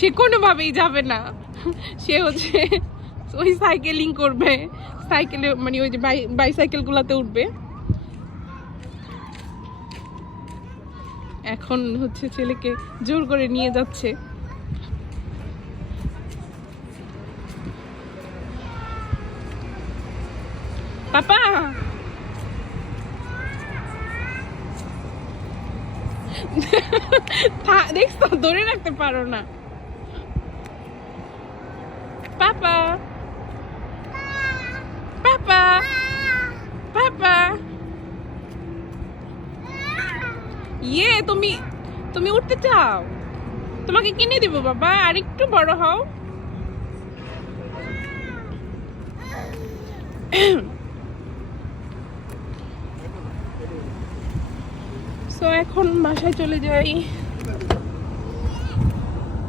সে কোনোভাবেই যাবে না, সে হচ্ছে ওই সাইকেলিং করবে, সাইকেলে মানে ওই যে বাইসাইকেল গুলাতে উঠবে। এখন হচ্ছে ছেলেকে জোর করে নিয়ে যাচ্ছে। পাপা দেখছো, ধরে রাখতে পারো না। পাপা পাপা পাপা ইয়ে, তুমি তুমি উঠতে চাও? তোমাকে কিনে দিব বাবা, আর একটু বড় হও। সো এখন বাসায় চলে যাই।